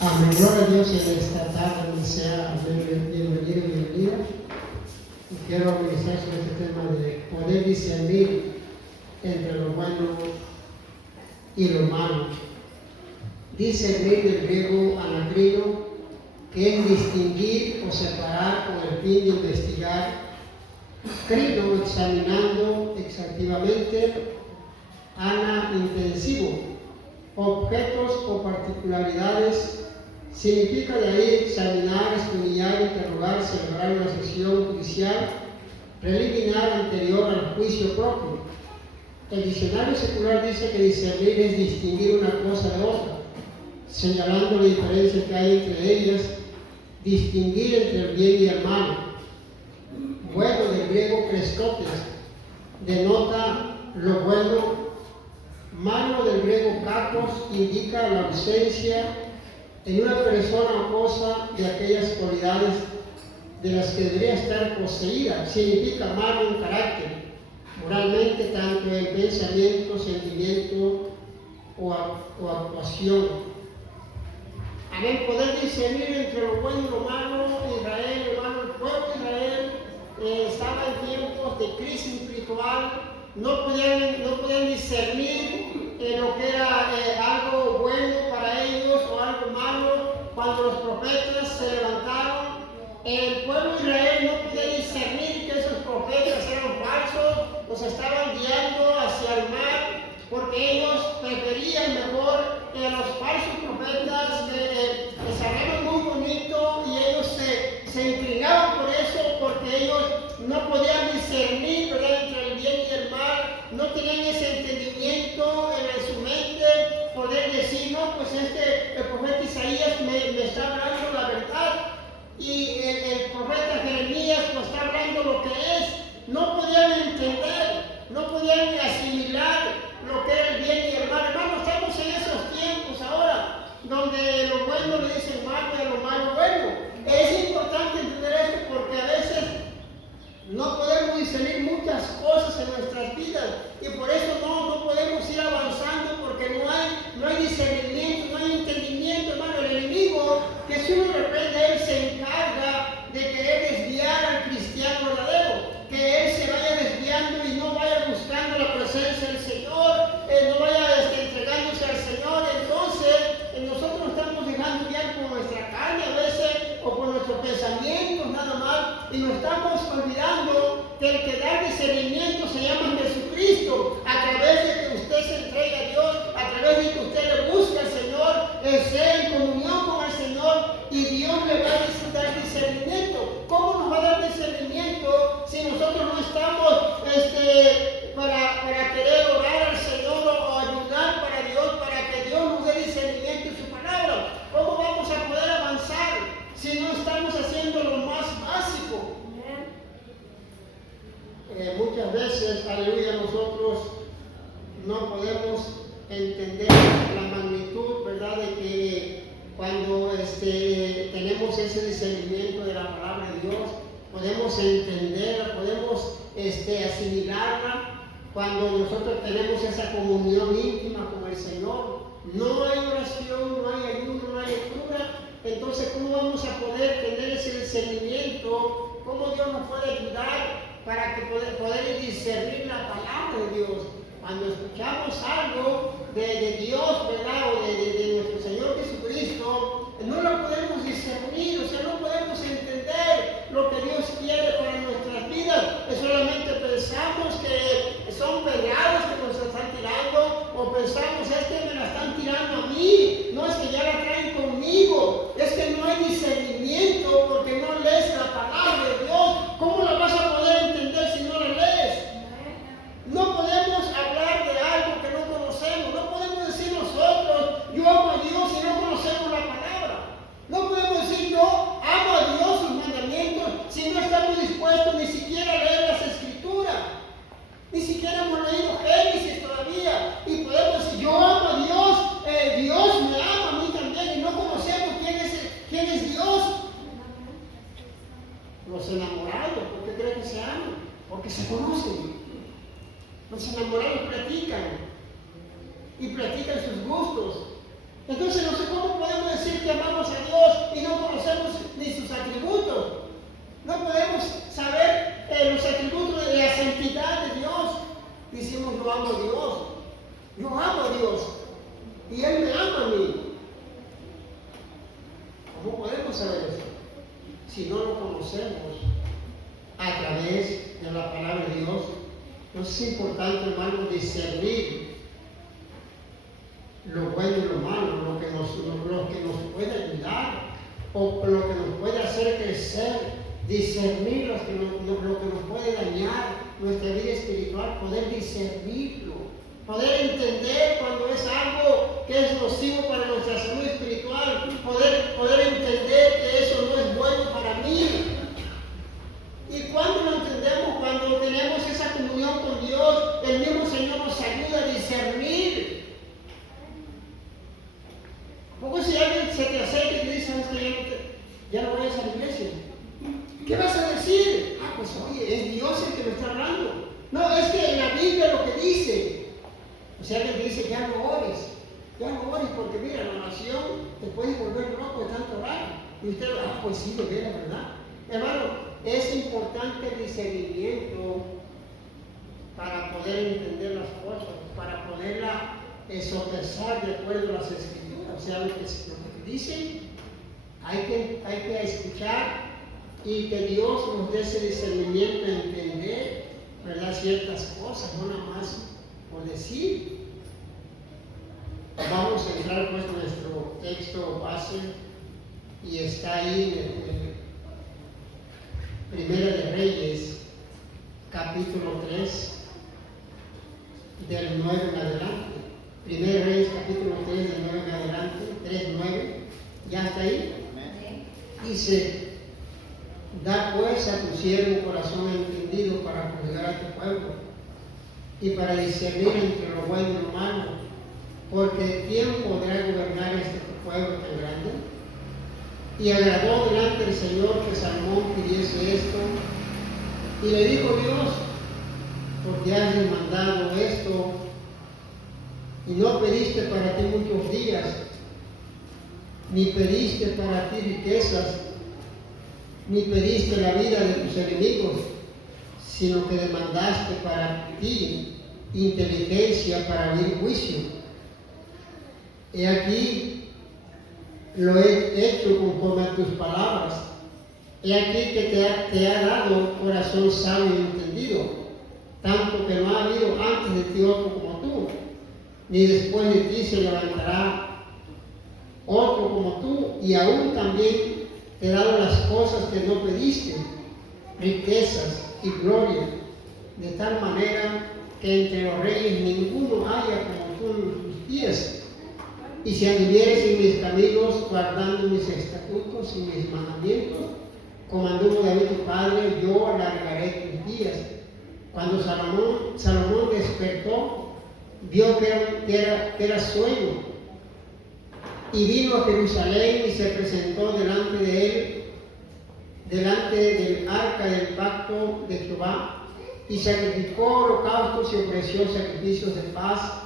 Amén. Gloria a Dios en esta tarde, donde sea bienvenido y bienvenida. Y quiero ministrar sobre este tema de poder discernir entre lo bueno y lo malo. Discernir del griego anacrino, que es distinguir o separar con el fin de investigar. Crino, examinando exhaustivamente. Ana, intensivo. Objetos o particularidades. Significa de ahí examinar, estudiar, interrogar, celebrar una sesión judicial preliminar anterior al juicio propio. El diccionario secular dice que discernir es distinguir una cosa de otra, señalando la diferencia que hay entre ellas, distinguir entre el bien y el mal. Bueno, del griego krestotes, denota lo bueno. Malo del griego kakos indica la ausencia en una persona o cosa de aquellas cualidades de las que debería estar poseída. Significa malo en carácter, moralmente, tanto en pensamiento, sentimiento o actuación. Amén. Poder discernir entre lo bueno y lo malo. Israel, hermano, el pueblo de Israel estaba en tiempos de crisis espiritual. No podían discernir lo que era algo bueno para ellos o algo malo. Cuando los profetas se levantaron, el pueblo de Israel no podía discernir que esos profetas eran falsos, los estaban guiando hacia el mal, porque ellos preferían mejor los falsos profetas les hablaban muy bonito y ellos se inclinaban por eso, porque ellos no podían discernir, ¿verdad?, entre el bien y el mal. No tenían ese entendimiento en su mente, poder decir, no, pues el profeta Isaías me está hablando la verdad, y el profeta Jeremías pues está hablando lo que es. No podían entender, no podían asimilar lo que era el bien y el mal. Hermanos, estamos en esos tiempos ahora, donde lo bueno le dicen malo y a lo malo bueno. Es importante entender esto, porque a veces no podemos discernir muchas cosas en nuestras vidas, y por eso no podemos ir avanzando, porque no hay discernimiento, no hay entendimiento, hermano. El enemigo, que si uno reprende, él se encarga de querer desviar al cristiano verdadero, que él se vaya desviando y no vaya buscando la presencia del Señor, no vaya entregándose al Señor. Entonces nosotros estamos dejando guiar por nuestra carne a veces, o por nuestros pensamientos nada más, y nos estamos olvidando que el que da discernimiento se llama Jesucristo. A través de que usted se entregue a Dios, a través de que usted le busque al Señor, sea en comunión con el Señor, y Dios le va a dar discernimiento. ¿Cómo nos va a dar discernimiento si nosotros no estamos para querer orar al Señor o ayudar para Dios, para que Dios nos dé discernimiento en su palabra? ¿Cómo vamos a poder avanzar si no estamos haciendo lo más básico? Muchas veces, aleluya, nosotros no podemos entender la magnitud, ¿verdad?, de que cuando tenemos ese discernimiento de la palabra de Dios, podemos entenderla, podemos asimilarla. Cuando nosotros tenemos esa comunión íntima con el Señor, no hay oración, no hay ayuno, no hay lectura. Entonces, ¿cómo vamos a poder tener ese discernimiento? ¿Cómo Dios nos puede ayudar para que poder discernir la palabra de Dios? Cuando escuchamos algo de Dios, ¿verdad?, o de nuestro Señor Jesucristo, no lo podemos discernir, o sea, no podemos entender lo que Dios quiere para nuestras vidas. Solamente pensamos que son pedradas que nos están tirando, o pensamos, es que me la están tirando a mí, no es que ya la traen conmigo. Es que no hay discernimiento porque no lees la palabra de Dios. ¿Cómo la vas a poder entender si no la lees? No podemos hablar de algo que no conocemos. No podemos decir nosotros, yo amo a Dios, si no conocemos la palabra. No podemos decir, yo amo a Dios, sus mandamientos, si no estamos dispuestos ni siquiera a leer las Escrituras. Ni siquiera hemos leído Génesis todavía. Y podemos decir, yo amo a Dios, Dios me ama a mí también, y no conocemos quién es Dios. Los enamorados, ¿por qué creen que se aman? Porque se conocen. Los enamorados platican sus gustos. Entonces, no sé cómo podemos decir que amamos me ama a mí. ¿Cómo podemos saber eso? Si no lo conocemos a través de la palabra de Dios. Entonces es importante, hermano, discernir lo bueno y lo malo, lo que nos puede ayudar o lo que nos puede hacer crecer, discernir lo que nos puede dañar nuestra vida espiritual, poder discernirlo, poder entender cuando es algo que es nocivo para nuestra salud espiritual, poder entender que eso no es bueno para mí. Y cuando lo entendemos, cuando tenemos esa comunión con Dios, el mismo Señor nos ayuda a discernir. Porque si alguien se te acerca y te dice, ya no vayas a la iglesia, ¿qué vas a decir? Pues oye, es Dios el que me está hablando. No, es que en la Biblia lo que dice, o sea, alguien te dice, ya no ores porque mira, la oración te puede volver loco de tanto orar. Y usted, pues sí, lo ve, la verdad. Hermano, es importante el discernimiento para poder entender las cosas, para poderla sopesar de acuerdo a las Escrituras. O sea, lo que te dicen, hay que escuchar y que Dios nos dé ese discernimiento de entender, ¿verdad?, ciertas cosas, no nada más por decir. Vamos a entrar pues en nuestro texto base y está ahí en Primera de Reyes, capítulo 3, del 9 en adelante. Primera de Reyes, capítulo 3, del 9 en adelante, 3:9. ¿Ya está ahí? Dice: da pues a tu siervo un corazón entendido para juzgar a tu pueblo y para discernir entre lo bueno y lo malo, porque ¿quién podrá gobernar este pueblo tan grande? Y agradó delante del Señor que Salomón pidiese esto, y le dijo Dios: porque has demandado esto y no pediste para ti muchos días, ni pediste para ti riquezas, ni pediste la vida de tus enemigos, sino que demandaste para ti inteligencia para abrir juicio. He aquí, lo he hecho conforme a tus palabras. He aquí que te ha dado corazón sabio y entendido, tanto que no ha habido antes de ti otro como tú, ni después de ti se levantará otro como tú, y aún también te he dado las cosas que no pediste, riquezas y gloria, de tal manera que entre los reyes ninguno haya como tú en tus pies. Y si anduvieres en mis caminos, guardando mis estatutos y mis mandamientos, como anduvo David tu padre, yo alargaré tus días. Cuando Salomón despertó, vio que era sueño, y vino a Jerusalén y se presentó delante de él, delante del arca del pacto de Jehová, y sacrificó holocaustos y ofreció sacrificios de paz,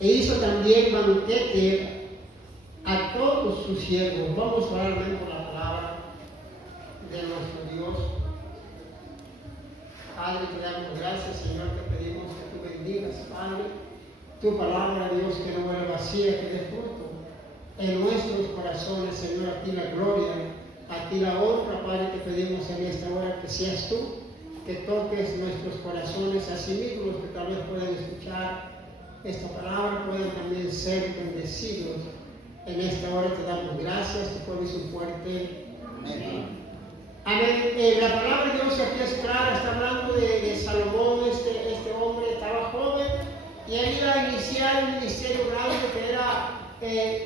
e hizo también banquete a todos sus siervos. Vamos a orar por la palabra de nuestro Dios. Padre, te damos gracias, Señor, te pedimos que tú bendigas, Padre, tu palabra, Dios, que no vuelva vacía, que dé fruto en nuestros corazones, Señor. A ti la gloria, a ti la honra, Padre, te pedimos en esta hora que seas tú, que toques nuestros corazones, así mismo los que tal vez puedan escuchar esta palabra pueden también ser bendecidos. En esta hora te damos gracias, tu pueblo es un fuerte amén. Amén. La palabra de Dios aquí es clara, está hablando de Salomón. Este hombre estaba joven y él iba a iniciar un ministerio grande que era,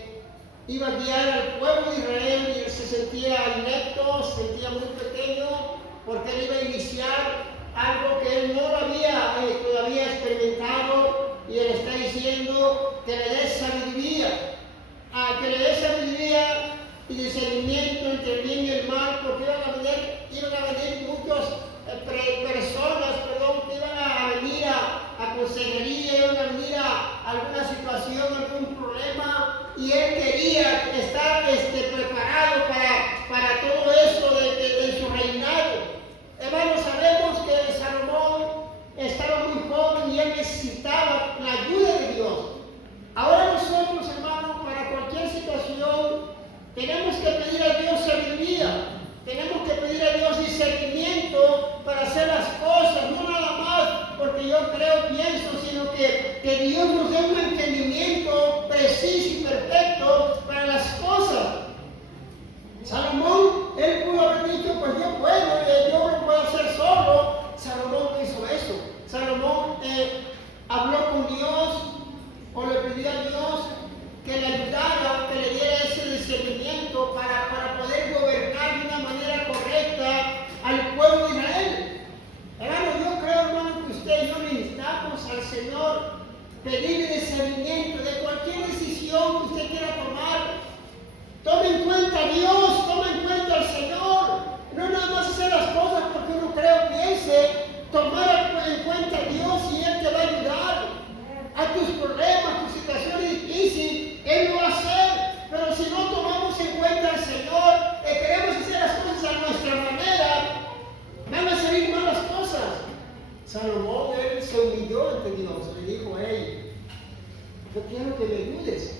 iba a guiar al pueblo de Israel, y él se sentía inepto, se sentía muy pequeño, porque él iba a iniciar algo que él no lo había todavía experimentado. Y él está diciendo que le dé sabiduría, que le dé sabiduría y discernimiento entre el bien y el mal, porque iban a venir muchas personas, que iban a venir a consejería, iban a venir a alguna situación, algún problema, y él quería estar preparado para todo eso de su reinado. Hermanos, sabemos que Salomón estaba muy joven y él necesitaba la ayuda de Dios. Ahora nosotros, hermanos, para nuestra manera, van a salir malas cosas. Salomón, él se humilló ante Dios, le dijo: hey, yo quiero que me ayudes.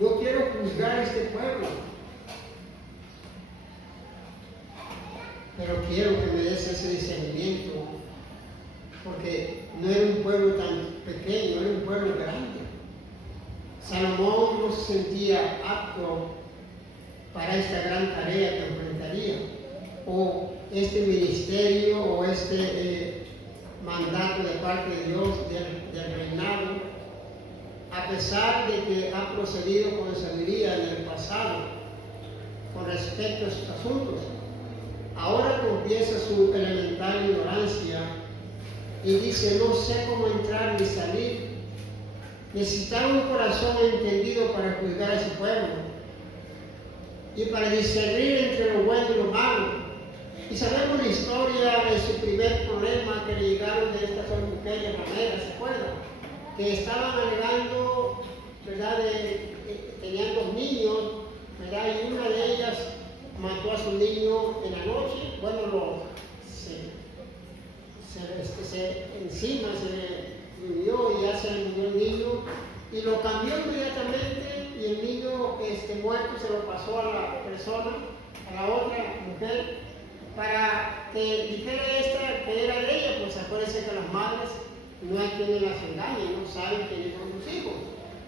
Yo quiero juzgar a este pueblo, pero quiero que me des ese discernimiento, porque no era un pueblo tan pequeño, era un pueblo grande. Salomón no se sentía apto para esta gran tarea que enfrentaría, o este ministerio, o este mandato de parte de Dios del reinado, a pesar de que ha procedido con sabiduría en el pasado con respecto a estos asuntos. Ahora confiesa su elemental ignorancia y dice: no sé cómo entrar ni salir. Necesitaba un corazón entendido para juzgar a su pueblo y para discernir entre lo bueno y lo malo. Y sabemos la historia de su primer problema, que le llegaron de estas dos mujeres rameras, ¿se acuerdan? Que estaban alegando, ¿verdad? Tenían 2 niños, ¿verdad? Y una de ellas mató a su niño en la noche. Bueno, encima se le murió, y ya se le murió el niño, y lo cambió inmediatamente, y el niño muerto se lo pasó a la persona, a la otra mujer, para que dijera esta que era de ella. Pues acuérdense que las madres no hay quien las engañe, no saben quiénes son sus hijos.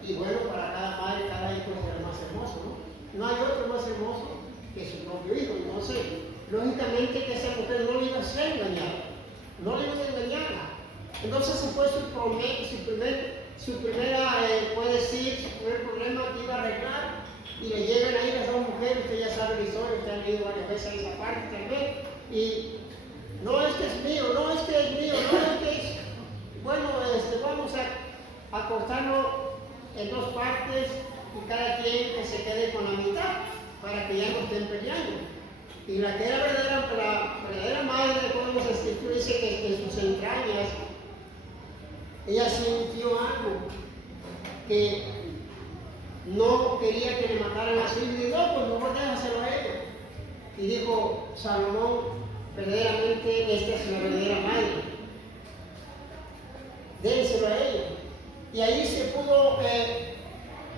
Y bueno, para cada madre, cada hijo es el más hermoso, ¿no? No hay otro más hermoso que su propio hijo. Entonces, lógicamente que esa mujer no le iba a ser engañada, no le iba a engañar. Entonces, ese fue su primera, puede decir, su primer problema que iba a arreglar. Y le llegan ahí las 2 mujeres, usted ya sabe la historia, usted ha leído varias veces esa parte también. Y no es que es mío, no es que es mío, no es que es. Bueno, vamos a cortarlo en 2 partes, y cada quien que se quede con la mitad, para que ya no estén peleando. Y la que era la verdadera madre, de todas las escrituras, dice que en sus entrañas ella sintió algo, que no quería que le mataran a su hijo, y dijo: no, pues mejor déjaselo a ella. Y dijo Salomón: verdaderamente esta es la verdadera madre, dénselo a ella. Y ahí se pudo ver,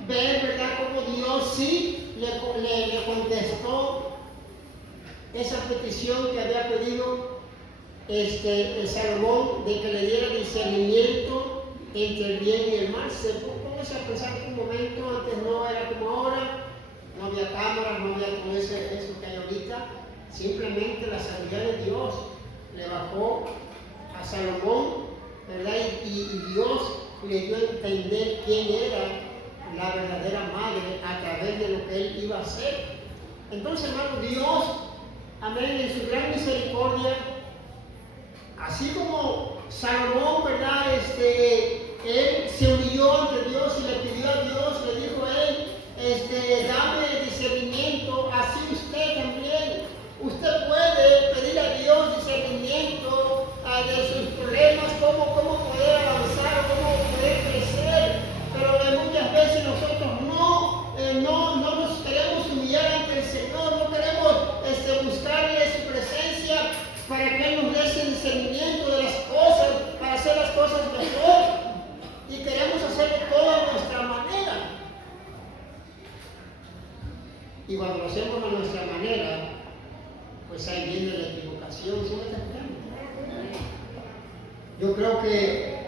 ¿verdad?, cómo Dios sí le contestó esa petición que había pedido Salomón, de que le diera discernimiento entre el bien y el mal. Póngase a pensar un momento, antes no era como ahora, no había cámaras, no había todo eso que hay ahorita. Simplemente la sabiduría de Dios le bajó a Salomón, ¿verdad? Y Dios le dio a entender quién era la verdadera madre a través de lo que él iba a hacer. Entonces, hermano, Dios, amén, en su gran misericordia, así como Salomón, ¿verdad? Él se humilló ante Dios y le pidió a Dios, le dijo a él: dame discernimiento. Así usted también, usted puede pedir a Dios discernimiento de sus problemas, cómo poder avanzar, cómo poder crecer. Pero muchas veces nosotros no nos queremos humillar ante el Señor, no queremos buscarle su presencia para que Él nos dé ese discernimiento de las cosas, para hacer las cosas mejor. Y queremos hacerlo todo a nuestra manera. Y cuando lo hacemos a nuestra manera, pues ahí viene la equivocación. ¿Sí me está escuchando? Yo creo que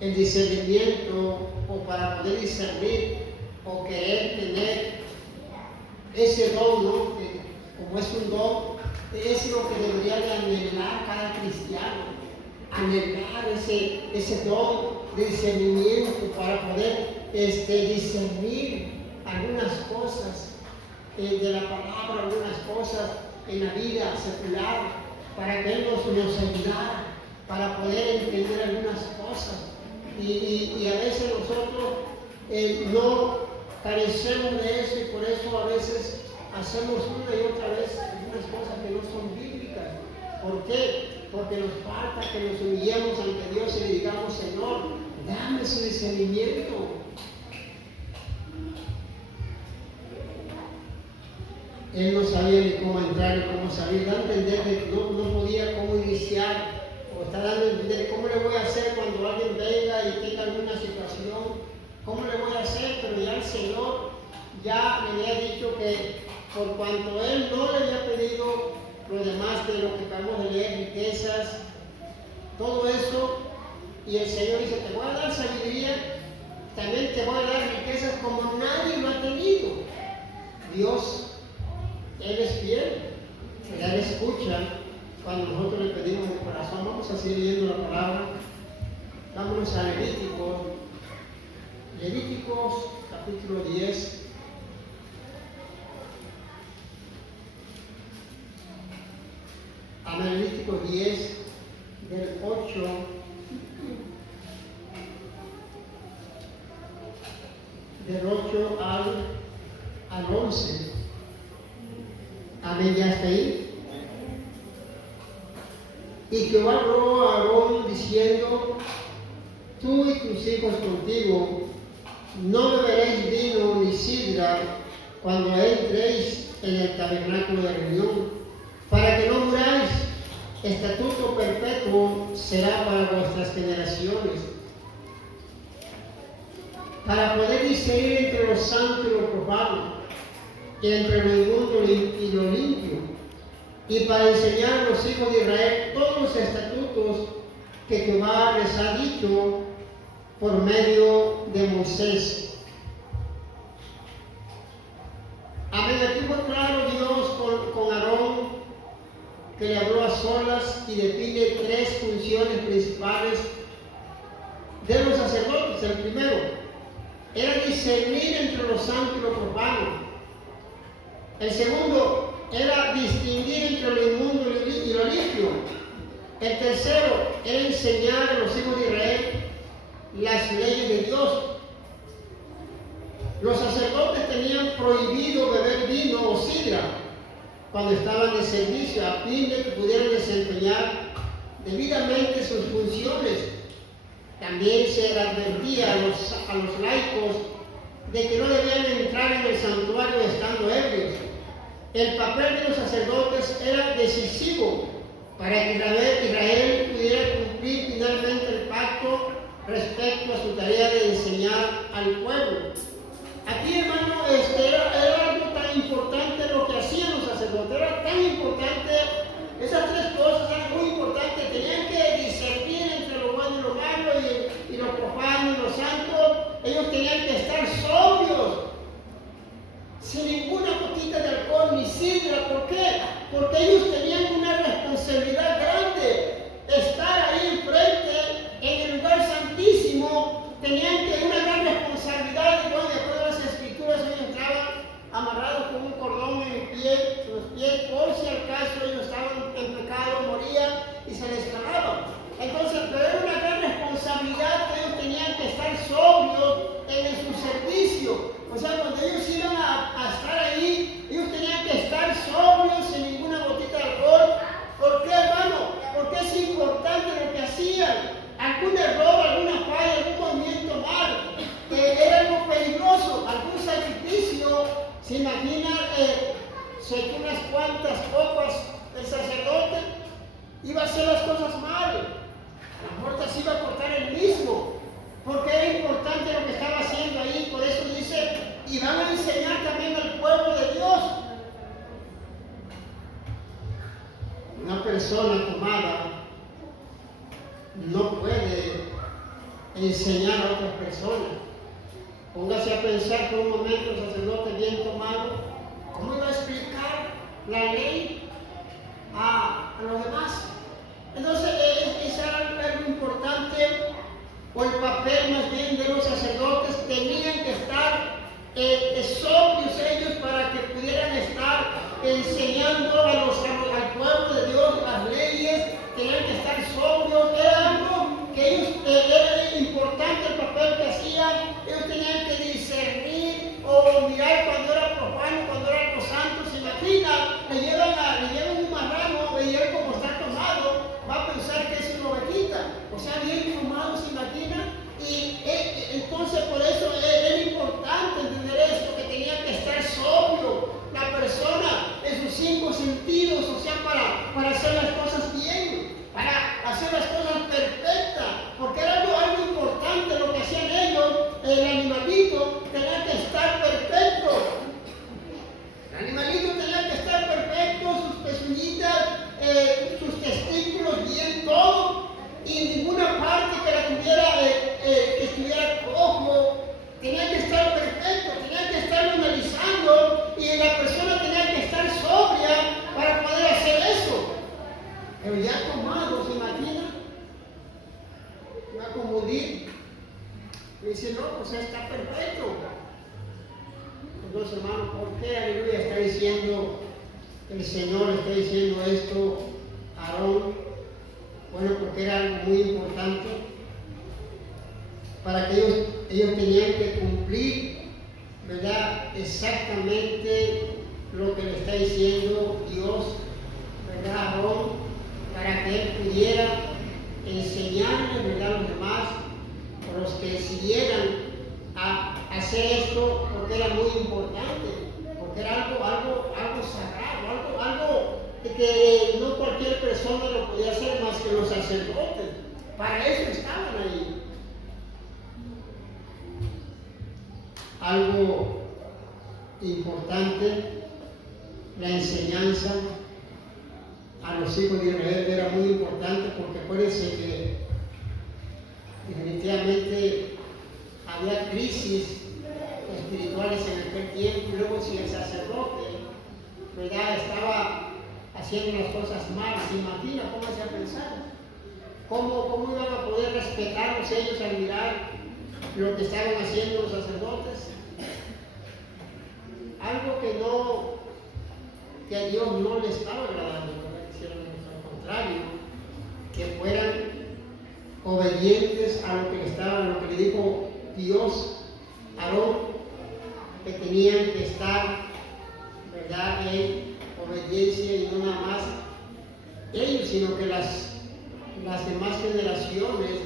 el discernimiento, o para poder discernir, o querer tener ese don, ¿no? Que, como es un don, es lo que debería de anhelar cada cristiano. Anhelar ese don de discernimiento para poder discernir algunas cosas de la palabra, algunas cosas en la vida secular, para que Él nos ayudara para poder entender algunas cosas. Y a veces nosotros no carecemos de eso, y por eso a veces hacemos una y otra vez algunas cosas que no son bíblicas. ¿Por qué? Porque nos falta que nos humillemos ante Dios y le digamos: Señor, dame su discernimiento. él no sabía ni cómo entrar ni cómo salir, da a entender que no podía cómo iniciar, o está dando a entender cómo le voy a hacer cuando alguien venga y tenga alguna situación, cómo le voy a hacer, pero ya el Señor ya le había dicho que por cuanto él no le había pedido lo demás de lo que acabamos de leer, riquezas, todo eso, y el Señor dice, te voy a dar sabiduría, también te voy a dar riquezas como nadie lo ha tenido. Dios, Él es fiel, Él escucha cuando nosotros le pedimos de corazón. Vamos a seguir leyendo la palabra. Vámonos a Levíticos capítulo 10. Levíticos 10, del 8 al 11. Amén, ya está ahí. Y Jehová habló a Aarón diciendo, tú y tus hijos contigo no beberéis vino ni sidra cuando entréis en el tabernáculo de reunión, para que no muráis. Estatuto perpetuo será para vuestras generaciones, para poder discernir entre lo santo y lo profano, y entre lo inmundo y lo limpio, y para enseñar a los hijos de Israel todos los estatutos que Jehová les ha dicho por medio de Moisés. Amén. Aquí fue claro Dios con Aarón, que le habló a solas y define tres funciones principales de los sacerdotes. El primero era discernir entre lo santo y lo profano. El segundo era distinguir entre lo inmundo y lo limpio. El tercero era enseñar a los hijos de Israel las leyes de Dios. Los sacerdotes tenían prohibido beber vino o sidra cuando estaban de servicio, a fin de que pudieran desempeñar debidamente sus funciones. También se advertía a los laicos de que no debían entrar en el santuario estando ebrios. El papel de los sacerdotes era decisivo para que Israel pudiera cumplir finalmente el pacto respecto a su tarea de enseñar al pueblo. Aquí, hermano, era algo tan importante lo que hacían los sacerdotes, era tan importante, esas tres cosas eran muy importantes, tenían que discernir entre lo bueno y lo malo, y lo profano y lo santo. Ellos tenían que estar sobrios, sin ninguna gotita de alcohol ni sidra. ¿Por qué? Porque ellos tenían una responsabilidad grande, estar ahí enfrente, en el lugar santísimo. Tenían que una gran responsabilidad, y bueno, de acuerdo a las escrituras, ellos entraban amarrados con un cordón en los pies, por si acaso ellos estaban en pecado, morían y se les clavaba. Entonces, pero era una gran responsabilidad que ellos tenían que estar sobrios en su servicio. O sea, cuando ellos iban a estar ahí, ellos tenían que estar sobrios, sin ninguna gotita de alcohol. ¿Por qué, hermano? Porque es importante lo que hacían. Algún error, alguna falla, algún movimiento mal, era algo peligroso, algún sacrificio. Se imagina, se echó unas cuantas copas el sacerdote, iba a hacer las cosas mal, la muerte se iba a cortar él mismo, porque era importante lo que estaba haciendo ahí. Por eso dice, y van a enseñar también al pueblo de Dios. Una persona tomada no puede enseñar a otras personas. Póngase a pensar por un momento, el sacerdote bien tomado, ¿cómo iba a explicar la ley a los demás? Entonces, es algo importante, o el papel más bien de los sacerdotes. Tenían que estar sobrios ellos para que pudieran estar enseñando al pueblo de Dios las leyes. Tenían que estar sobrios. Era algo que ellos, era importante el papel que hacían. Ellos tenían que discernir o mirar cuando era profano, cuando era algo santo. Se imagina, le llevan un marrano y él, como está tomado, va a pensar que es una ovejita. O sea, bien tomado, se imagina. Y entonces por eso animalito tenía que estar perfecto. El animalito tenía que estar perfecto, sus pezuñitas, sus testículos, bien todo, y ninguna parte que la tuviera, que estuviera cojo. Tenía que estar perfecto, tenía que estar analizando, y la persona tenía que estar sobria para poder hacer eso. Pero ya tomado, ¿se imagina? Me va a confundir. Me dice, no, pues está perfecto. Entonces, hermano, ¿por qué aleluya está diciendo, el Señor está diciendo esto a Aarón? Bueno, porque era algo muy importante para que ellos tenían que cumplir, ¿verdad? Exactamente lo que le está diciendo Dios, ¿verdad? A Aarón, para que él pudiera enseñarles, ¿verdad? A los demás, a los que siguieran a hacer esto, porque era muy importante, porque era algo sagrado, algo que no cualquier persona lo podía hacer más que los sacerdotes. Para eso estaban ahí. Algo importante, la enseñanza a los hijos de Israel era muy importante, porque acuérdense que definitivamente había crisis espirituales en aquel tiempo, y luego si el sacerdote, ¿verdad?, estaba haciendo las cosas mal, se imagina cómo se ha pensado, cómo iban a poder respetarlos ellos al mirar lo que estaban haciendo los sacerdotes. Algo que a Dios no le estaba agradando, que hicieran al contrario, que fueran obedientes a lo que le dijo Dios a Aarón, que tenían que estar, ¿verdad?, en obediencia, y no nada más ellos, sino que las demás generaciones,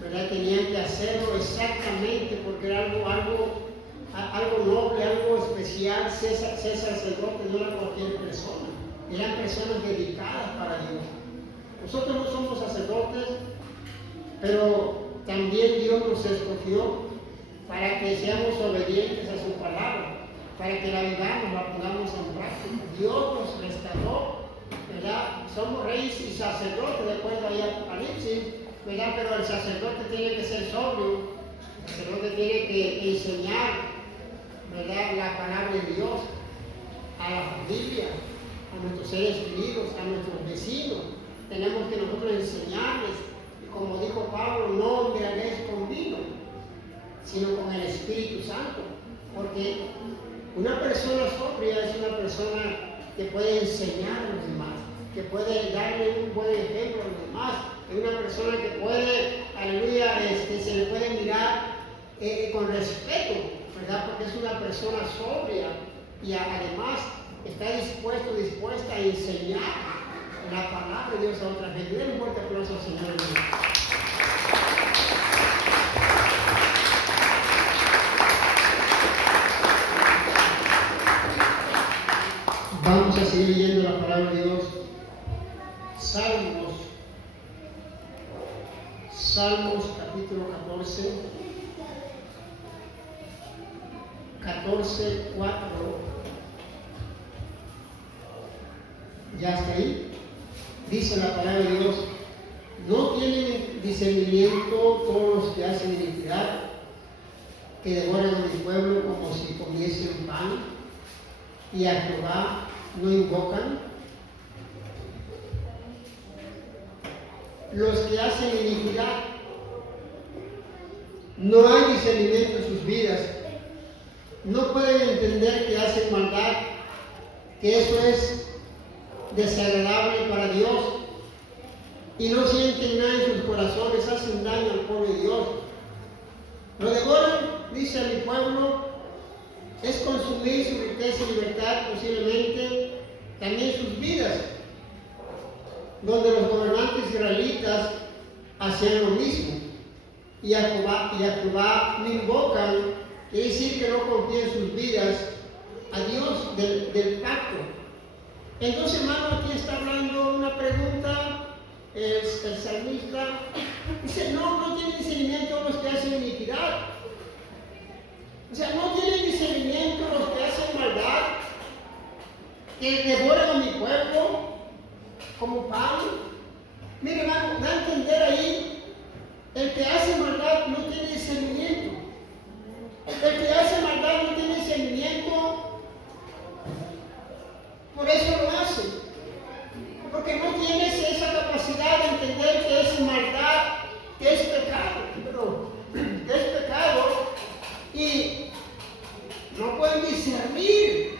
¿verdad?, tenían que hacerlo exactamente, porque era algo noble, algo especial. Ser sacerdote no era cualquier persona, eran personas dedicadas para Dios. Nosotros no somos sacerdotes, pero también Dios nos escogió para que seamos obedientes a su palabra, para que la vivamos, la pongamos en práctica. Dios nos restauró, ¿verdad? Somos reyes y sacerdotes, de acuerdo a Apocalipsis, ¿verdad? Pero el sacerdote tiene que ser sobrio, el sacerdote tiene que enseñar, ¿verdad?, la palabra de Dios a la familia, a nuestros seres queridos, a nuestros vecinos. Tenemos que nosotros enseñarles, como dijo Pablo, no embriaguéis con vino, sino con el Espíritu Santo, porque una persona sobria es una persona que puede enseñar a los demás, que puede darle un buen ejemplo a los demás, es una persona que puede, aleluya, se le puede mirar con respeto, ¿verdad?, porque es una persona sobria, y además está dispuesta a enseñar la palabra de Dios a otra gente. Den un fuerte aplauso al Señor. Vamos a seguir leyendo la palabra de Dios. Salmos capítulo 14:4. ¿Ya está ahí? Dice la palabra de Dios: no tienen discernimiento todos los que hacen iniquidad, que devoran a mi pueblo como si comiesen pan, y a Jehová no invocan. Los que hacen iniquidad, no hay discernimiento en sus vidas, no pueden entender que hacen maldad, que eso es desagradable para Dios, y no sienten nada en sus corazones, hacen daño al pueblo de Dios. Lo devoran, dice a mi pueblo, es consumir su riqueza y libertad, posiblemente también sus vidas, donde los gobernantes israelitas hacían lo mismo, y a Jehová no invocan, quiere decir que no confían sus vidas a Dios del pacto. Entonces, hermano, aquí está hablando una pregunta, el salmista dice: no tienen discernimiento los que hacen iniquidad. O sea, no tienen discernimiento los que hacen maldad, que devoran a mi pueblo como pan. Mire, hermano, da a entender ahí, el que hace maldad no tiene discernimiento. El que hace maldad no tiene discernimiento, por eso lo hace. Porque no tienes esa capacidad de entender que es maldad, que es pecado, que es pecado, y no pueden discernir.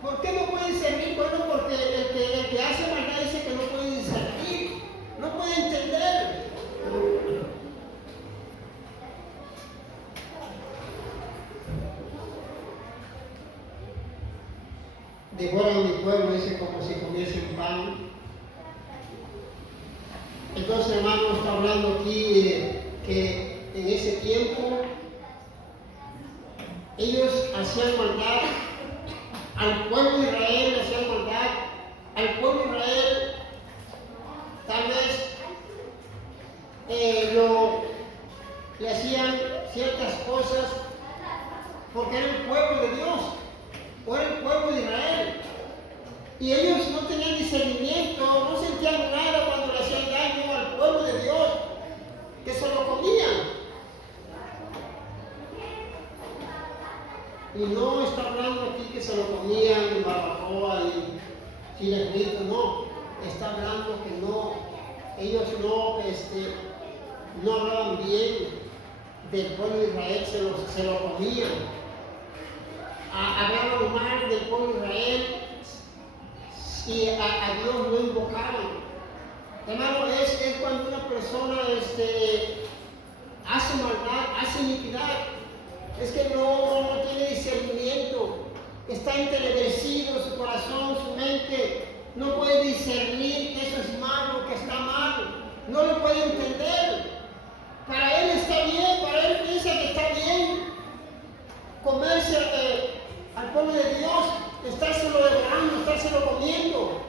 ¿Por qué no pueden discernir? Bueno, porque el que hace maldad dice que no puede discernir, no puede entender. Devoran mi pueblo, dice, como si comiesen pan. Entonces, hermano, está hablando aquí que en ese tiempo ellos hacían maldad al pueblo de Israel, hacían maldad al pueblo de Israel. Tal vez le hacían ciertas cosas porque era el pueblo de Dios, o era el pueblo de Israel. Y ellos no tenían discernimiento, no sentían nada cuando le hacían daño al pueblo de Dios, que se lo comían. Y no está hablando aquí que se lo comían en barbacoa y chile frito, no. Está hablando que no, ellos no hablaban bien del pueblo de Israel, se lo comían. Hablaban mal del pueblo de Israel y a Dios lo invocaban. Hermano, es cuando una persona hace maldad, hace iniquidad. Es que no tiene discernimiento, está entenebrecido su corazón, su mente, no puede discernir que eso es malo, que está mal, no lo puede entender. Para él está bien, para él piensa que está bien comerse al pueblo de Dios, estárselo devorando, estárselo comiendo.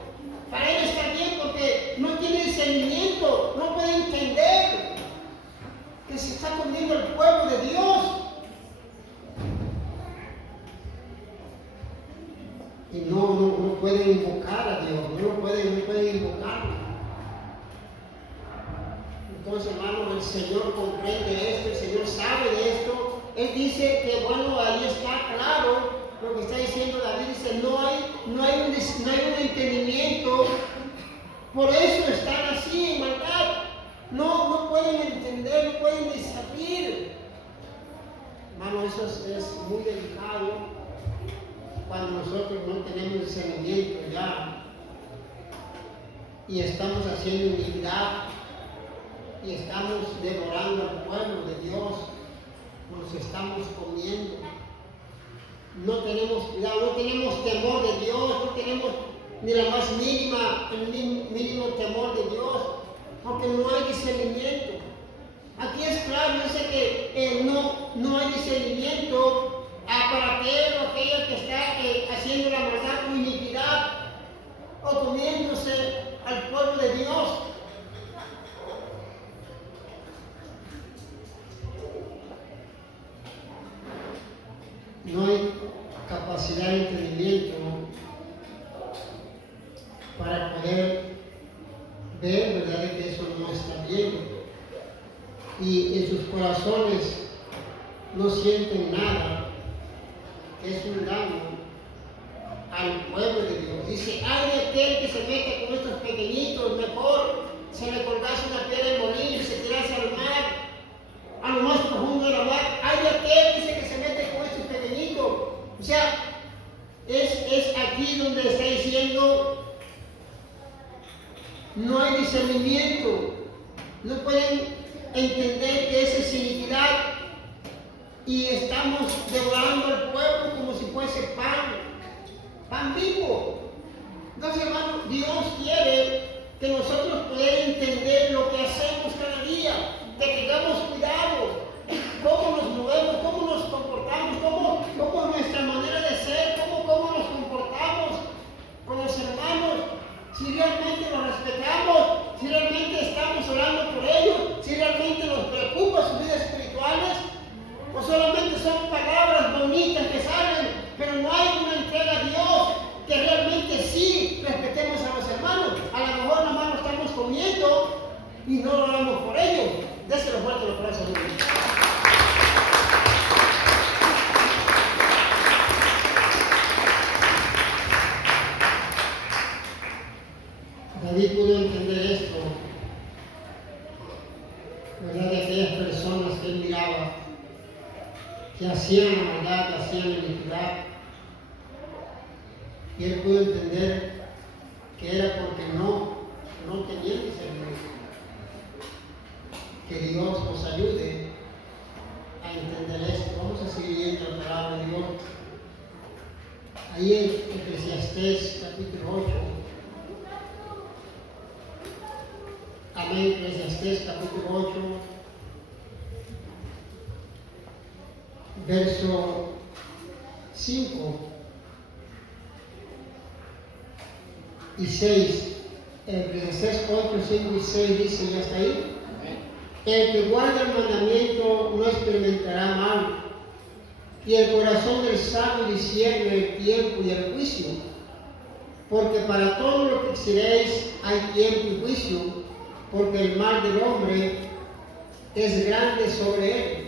Para él está bien porque no tiene discernimiento, no puede entender que se está comiendo el pueblo de Dios. Y no pueden invocar a Dios, no pueden invocarlo. Entonces, hermano, el Señor comprende esto, el Señor sabe de esto. Él dice que, bueno, ahí está claro lo que está diciendo David. Dice, no hay un entendimiento, por eso están así en maldad. No pueden entender, no pueden discernir. Hermano, eso es muy delicado. Cuando nosotros no tenemos discernimiento ya y estamos haciendo iniquidad y estamos devorando al pueblo de Dios, nos estamos comiendo, no tenemos cuidado, no tenemos temor de Dios, no tenemos ni la más mínima, el mínimo temor de Dios, porque no hay discernimiento. Aquí es claro, dice que no hay discernimiento para aquel o aquella que está haciendo la maldad o iniquidad o comiéndose al pueblo de Dios. No hay capacidad de entendimiento para poder ver, ¿verdad?, que eso no está bien. Y en sus corazones no sienten nada, que es un daño al pueblo de Dios. Dice, hay de aquel que se mete con estos pequeñitos, mejor se le colgase una piedra en morir y se tirase al mar, a lo más profundo de la mar. Hay de aquel, dice, que se mete con estos pequeñitos. O sea, es aquí donde está diciendo, no hay discernimiento, no pueden entender que esa es iniquidad y estamos devorando al pueblo como si fuese pan vivo. Entonces, hermano, Dios quiere que nosotros podamos entender lo que hacemos cada día, que tengamos cuidado, cómo nos movemos, cómo nos comportamos, cómo es nuestra manera de ser, cómo nos comportamos con los hermanos, si realmente los respetamos, si realmente estamos orando por ellos, si realmente nos preocupa sus vidas espirituales, que hacían maldad, que hacían iniquidad. Y él pudo entender que era porque no tenían discernimiento. Que Dios nos ayude a entender esto. Vamos a seguir leyendo la palabra de Dios. Ahí en Eclesiastés capítulo 8. Amén. Eclesiastés capítulo 8. Verso 5 y 6. Eclesiastés 8, 5 y 6 dice, ¿ya está ahí? El que guarda el mandamiento no experimentará mal, y el corazón del sabio discierne el tiempo y el juicio, porque para todo lo que quisierais hay tiempo y juicio, porque el mal del hombre es grande sobre él.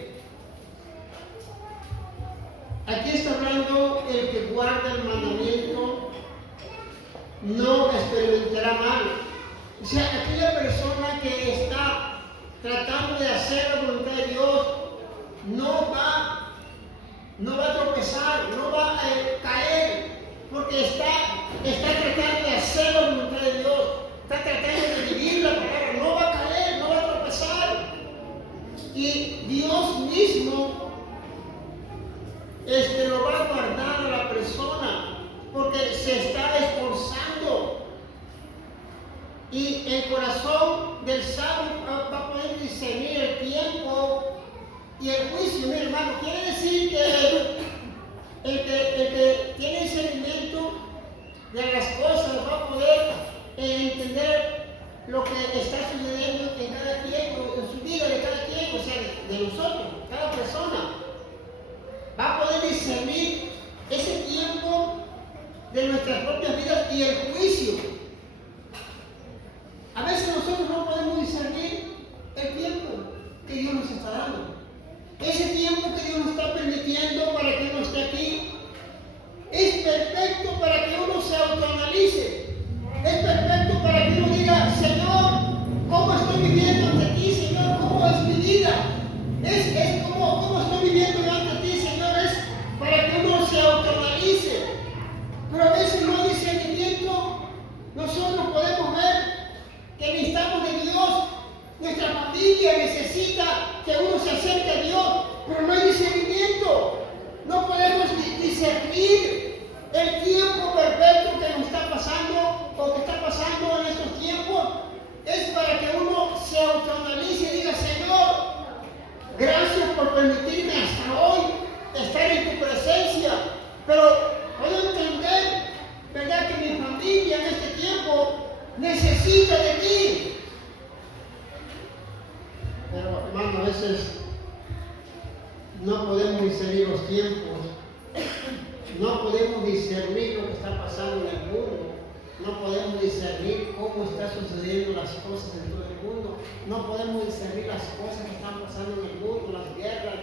Aquí está hablando el que guarda el mandamiento no experimentará mal. O sea, aquella persona que está tratando de hacer la voluntad de Dios no va a tropezar, no va a caer, porque está tratando de hacer la voluntad de Dios, está tratando de vivir la palabra, no va a caer, no va a tropezar. Y Dios mismo lo va a guardar a la persona, porque se está esforzando. Y el corazón del sabio va a poder discernir el tiempo y el juicio. Mi hermano, quiere decir que el que tiene discernimiento de las cosas va a poder entender lo que está sucediendo en cada tiempo, en su vida de cada tiempo, o sea, de nosotros, cada persona. Va a poder discernir ese tiempo de nuestras propias vidas y el juicio. A veces nosotros no podemos discernir el tiempo que Dios nos está dando. Ese tiempo que Dios nos está permitiendo para que uno esté aquí es perfecto para que uno se autoanalice. Es perfecto para que uno diga, Señor, ¿cómo estoy viviendo ante ti, Señor? ¿Cómo es mi vida? Es como estoy viviendo yo ante ti, Señor. Es para que uno se autoanalice. Pero a veces no hay discernimiento. Nosotros podemos ver que necesitamos de Dios. Nuestra familia necesita que uno se acerque a Dios, pero no hay discernimiento. No podemos discernir el tiempo perfecto que nos está pasando o que está pasando en estos tiempos. Es para que uno se autoanalice y diga, Señor, gracias por permitirme hasta hoy estar en tu presencia, pero puedo entender, ¿verdad?, que mi familia en este tiempo necesita de ti. Pero hermano, a veces no podemos discernir los tiempos, no podemos discernir lo que está pasando en el mundo, no podemos discernir cómo están sucediendo las cosas en todo el mundo, no podemos discernir las cosas que están pasando en el mundo, las guerras,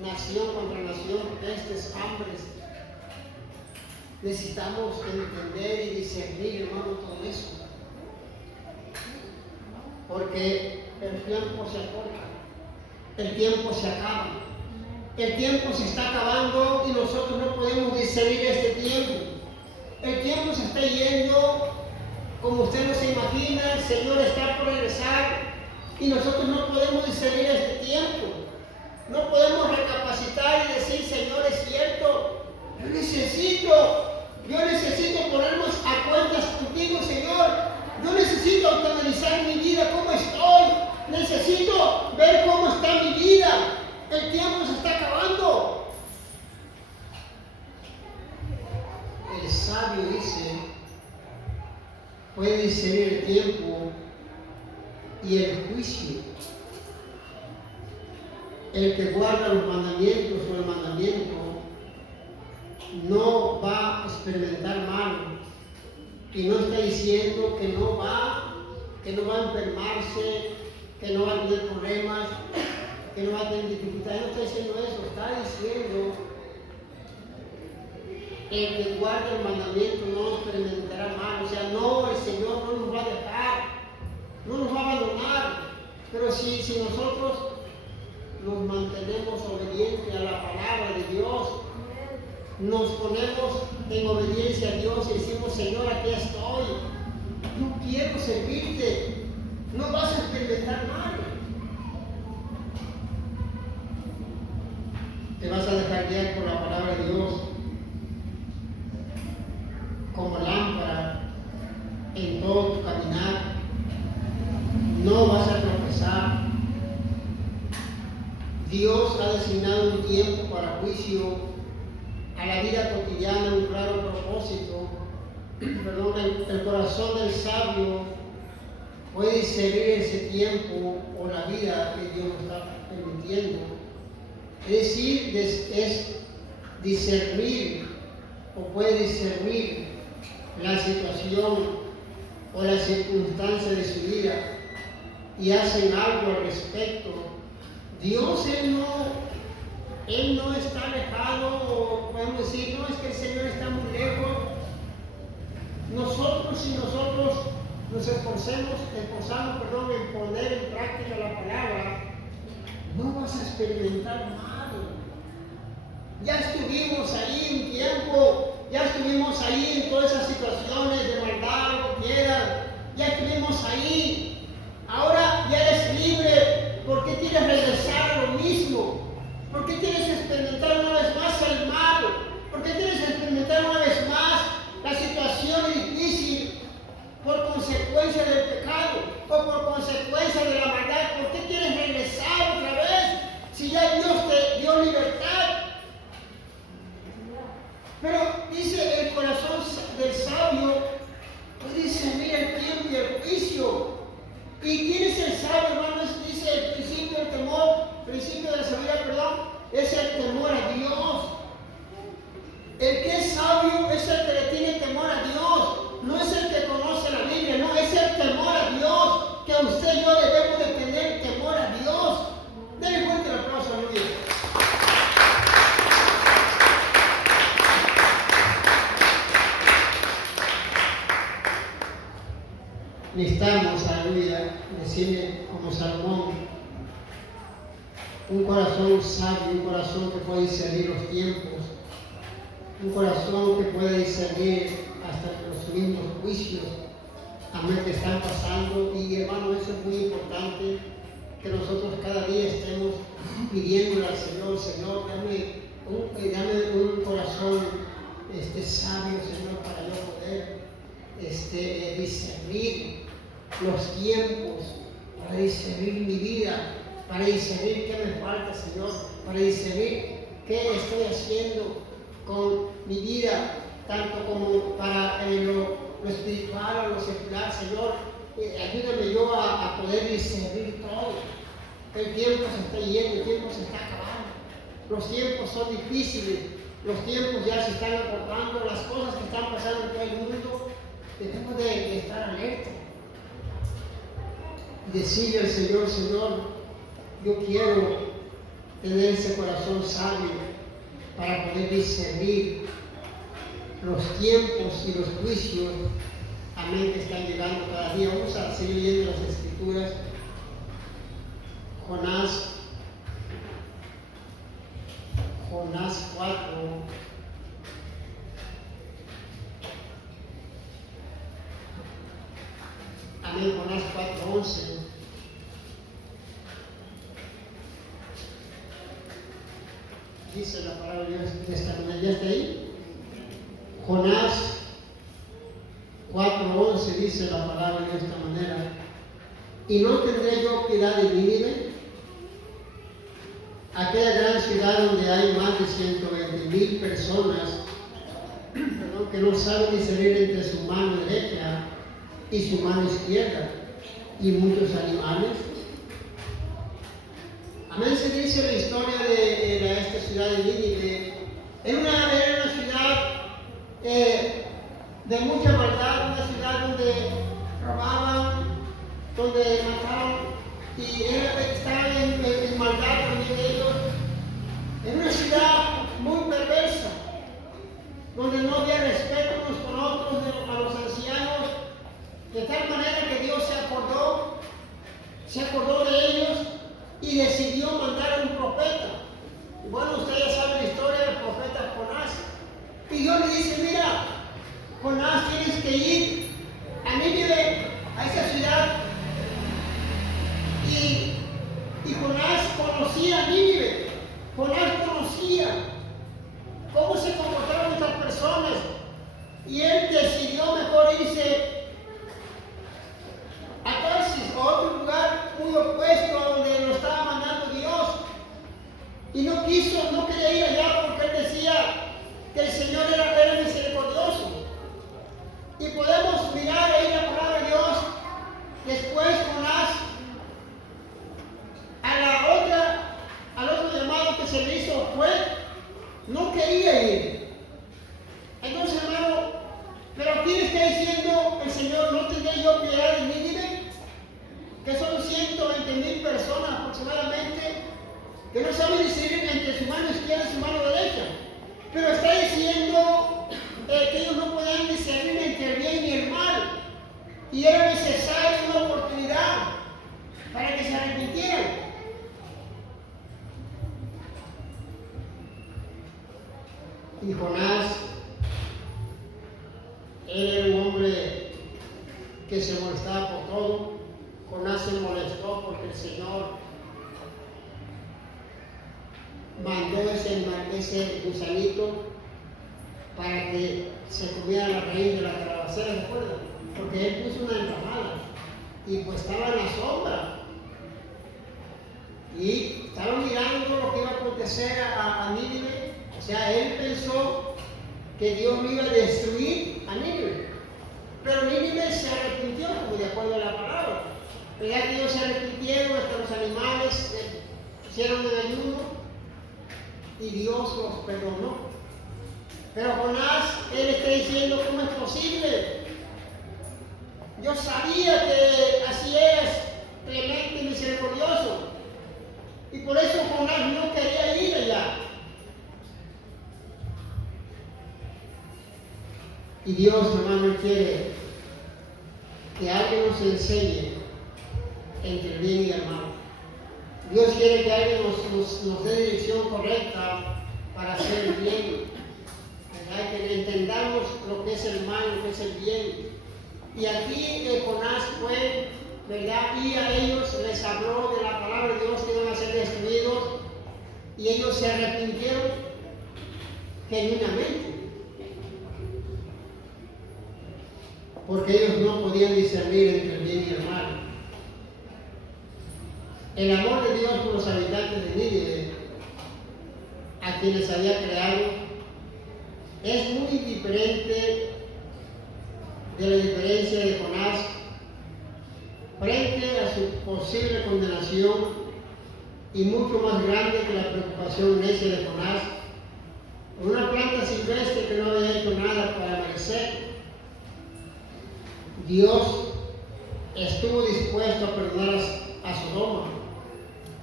nación contra nación, pestes, hambres. Necesitamos entender y discernir, hermano, todo eso. Porque el tiempo se acorta, el tiempo se acaba, el tiempo se está acabando y nosotros no podemos discernir este tiempo. El tiempo se está yendo, como usted no se imagina, el Señor está por regresar y nosotros no podemos discernir este tiempo. No podemos recapacitar y decir, Señor, es cierto, yo necesito ponernos a cuentas contigo, Señor. Yo necesito autoanalizar mi vida, cómo estoy. Necesito ver cómo está mi vida. El tiempo se está acabando. El sabio dice, puede discernir el tiempo y el juicio. El que guarda los mandamientos o el mandamiento no va a experimentar mal, y no está diciendo que no va a enfermarse, que no va a tener problemas, que no va a tener dificultades. No está diciendo eso, está diciendo el que guarda el mandamiento no experimentará mal. O sea, no, el Señor no nos va a dejar, no nos va a abandonar. Pero si nosotros nos mantenemos obedientes a la palabra de Dios, nos ponemos en obediencia a Dios y decimos, Señor, aquí estoy, yo quiero servirte, no vas a experimentar mal. Te vas a dejar guiar por la palabra de Dios como lámpara en todo tu caminar. No vas a tropezar. Dios ha designado un tiempo para juicio a la vida cotidiana, un claro propósito. El corazón del sabio puede discernir ese tiempo o la vida que Dios nos está permitiendo. Es decir, es discernir o puede discernir la situación o la circunstancia de su vida y hacen algo al respecto. Dios, Él no está alejado, o podemos decir, no es que el Señor está muy lejos. Si nosotros nos esforzamos en poner en práctica la palabra, no vas a experimentar mal. Ya estuvimos ahí un tiempo, ya estuvimos ahí en todas esas situaciones de maldad, lo que quieran, ya estuvimos ahí. Ahora ya eres libre. ¿Por qué quieres regresar a lo mismo? ¿Por qué quieres experimentar una vez más el mal? ¿Por qué quieres experimentar una vez más la situación difícil por consecuencia del pecado o por consecuencia de la maldad? ¿Por qué quieres regresar otra vez si ya Dios te dio libertad? Pero dice el corazón del sabio, pues dice, mira el tiempo y el juicio. ¿Y quién es el sabio, hermano? Dice el principio del temor, principio de la sabiduría, es el temor a Dios. El que es sabio es el que le tiene temor a Dios, no es el que conoce la Biblia, no, es el temor a Dios, que usted y yo debemos de tener temor a Dios. Denle fuerte el aplauso, aleluya. Necesitamos, aleluya, decirle como Salomón, un corazón sabio, un corazón que puede discernir los tiempos, un corazón que puede discernir hasta los mismos juicios, amén, que están pasando. Y hermano, eso es muy importante, que nosotros cada día estemos pidiéndole al Señor, Señor, dame un corazón sabio, Señor, para yo poder discernir los tiempos, para discernir mi vida, para discernir qué me falta, Señor, para discernir qué estoy haciendo con mi vida, tanto como para lo espiritual o lo secular, Señor. Ayúdame yo a poder discernir todo. El tiempo se está yendo, el tiempo se está acabando, los tiempos son difíciles, los tiempos ya se están acortando, las cosas que están pasando en todo el mundo. Debemos de estar alerta y decirle al Señor, Señor, yo quiero tener ese corazón sabio para poder discernir los tiempos y los juicios, amén, que están llegando cada día. Vamos a seguir leyendo las Escrituras. Jonás 4. Amén, Jonás 4:11. Dice la palabra de Dios de esta manera. ¿Ya está ahí? Jonás 4:11 dice la palabra de esta manera. ¿Y no tendré yo piedad de Nínive, aquella gran ciudad donde hay más de 120,000 personas que no saben discernir entre su mano derecha y su mano izquierda, y muchos animales? Amén. Se dice la historia de esta ciudad de Nínive. Era una ciudad de mucha maldad, una ciudad donde robaban, donde mataban, y estaban en maldad también ellos. Era una ciudad muy perversa, donde no había respeto unos con otros a los ancianos, de tal manera que Dios se acordó de ellos y decidió mandar un Dios le dice, mira, Jonás, tienes que ir a Nínive, a esa ciudad. Y Jonás conocía a Nínive. Jonás conocía cómo se comportaban estas personas. Y él decidió mejor irse a Tarsis, a otro lugar muy opuesto a donde lo estaba mandando Dios. Y no quería ir allá porque él decía que el Señor era misericordioso. Y podemos mirar ahí la palabra de Dios. Después Jonás, al otro llamado que se le hizo no quería ir. Entonces, hermano, pero aquí le está diciendo el Señor, ¿no tendré yo piedad de Nínive? Que son 120,000 personas aproximadamente, que no saben discernir entre su mano izquierda y su mano derecha. Pero está diciendo que ellos no podían discernir entre el bien y el mal. Y era necesaria una oportunidad para que se arrepintieran. Y Jonás era un hombre que se molestaba por todo. Jonás se molestó porque el Señor mandó ese gusanito para que se comiera la raíz de la calabacera, ¿se acuerdan? Porque él puso una enramada y pues estaba en la sombra. Y estaba mirando lo que iba a acontecer a Nínive. O sea, él pensó que Dios no iba a destruir a Nínive. Pero Nínive se arrepintió, como de acuerdo a la palabra. ¿Verdad que ellos se arrepintieron? Hasta los animales hicieron un ayuno y Dios los perdonó. Pero Jonás, él está diciendo, ¿cómo es posible? Yo sabía que así eres, clemente y misericordioso. Y por eso Jonás no quería ir allá. Y Dios, hermano, quiere que alguien nos enseñe entre el bien y el mal. Dios quiere que alguien nos dé dirección correcta para hacer el bien. ¿Verdad? Que entendamos lo que es el mal, lo que es el bien. Y aquí Jonás fue, ¿verdad? Y a ellos les habló de la palabra de Dios que iban a ser destruidos. Y ellos se arrepintieron genuinamente. Porque ellos no podían discernir entre el bien y el mal. El amor de Dios por los habitantes de Nínive, a quienes había creado, es muy diferente de la diferencia de Jonás frente a su posible condenación y mucho más grande que la preocupación necia de Jonás por una planta silvestre que no había hecho nada para merecer. Dios estuvo dispuesto a perdonar a Sodoma